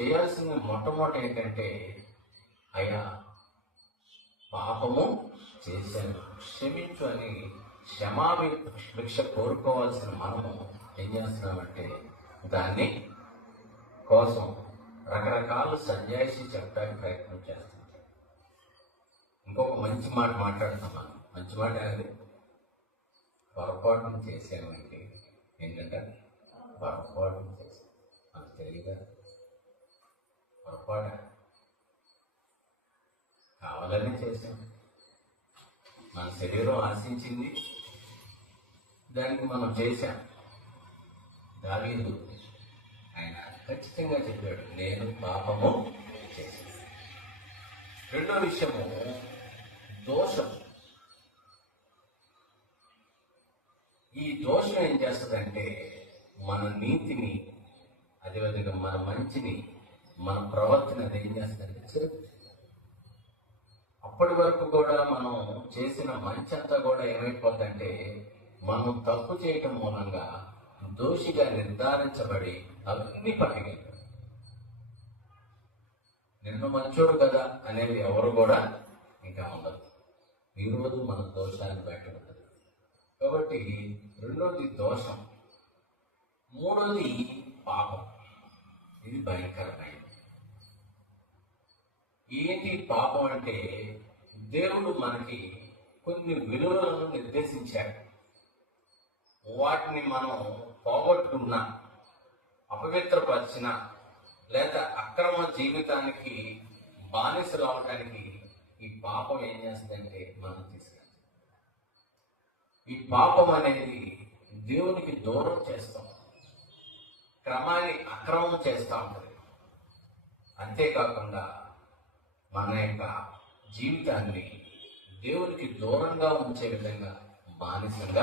చేయాల్సింది మొట్టమొదటి ఏంటంటే అయ్యా పాపము చేశాను క్షమించు అని క్షమాభిక్ష కోరుకోవాల్సిన మనము ఏం చేస్తున్నామంటే దాన్ని కోసం రకరకాల సన్యాసి చెప్పడానికి ప్రయత్నం చేస్తున్నాం. ఇంకొక మంచి మాట మాట్లాడుతున్నాను మంచి మాట అనేది పొరపాటును అంటే ఏంటంటే పొరపాటును చేసాం మనకు తెలియదా? పొరపాటు కావాలని చేశాం. మన శరీరం ఆశించింది. దానికి మనం చేశాం. దావీదు ఆయన ఖచ్చితంగా చెప్పాడు నేను పాపము చేశాను. రెండో విషయము దోషం ఈ దోషం ఏం చేస్తుందంటే మన నీతిని అదేవిధంగా మన మంచిని మన ప్రవర్తన ఏం చేస్తుందంటే అప్పటి వరకు కూడా మనం చేసిన మంచి అంతా కూడా ఏమైపోద్దంటే మనం తప్పు చేయటం మూలంగా దోషిగా నిర్ధారించబడి అవన్నీ పక్కకి నిన్ను మంచోడు కదా అనేది ఎవరు కూడా ఇంకా ఉండదు. ఈరోజు మన దోషాన్ని బయట ఉండదు కాబట్టి రెండోది దోషం మూడోది పాపం. ఇది భయంకరమైనది. ఏంటి పాపం అంటే దేవుడు మనకి కొన్ని విలువలను నిర్దేశించాడు. వాటిని మనం పోగొట్టుకున్నా అపవిత్రపరిచిన లేదా అక్రమ జీవితానికి బానిసలు అవడానికి ఈ పాపం ఏం చేస్తుందంటే మనం తీసుకెళ్తాం. ఈ పాపం అనేది దేవునికి దూరం చేస్తాం. క్రమాన్ని అక్రమం చేస్తూ ఉంటుంది. అంతేకాకుండా మన యొక్క జీవితాన్ని దేవునికి దూరంగా ఉంచే విధంగా బానిసంగా